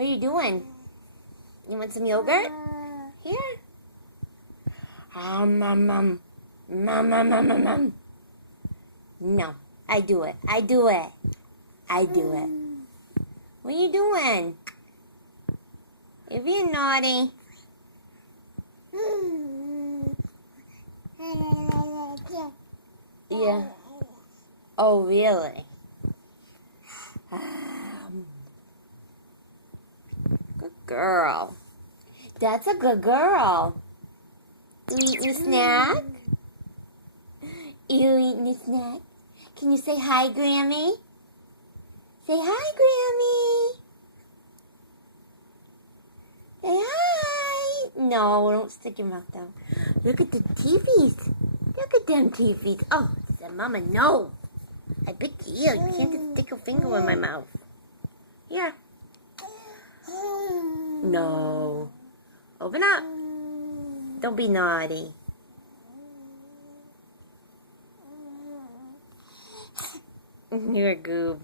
What are you doing? You want some yogurt? Here. Mum. No, I do it. I do it. What are you doing? You're being naughty. Yeah. Oh, really? Good girl. That's a good girl. You eating a snack? You eating a snack? Can you say hi, Grammy? Say hi, Grammy. Say hi. No, don't stick your mouth down. Look at the TVs. Look at them TVs. Oh, said Mama, no. I bit you. You can't just stick your finger in my mouth. Here. No. Open up. Don't be naughty. You're a goob.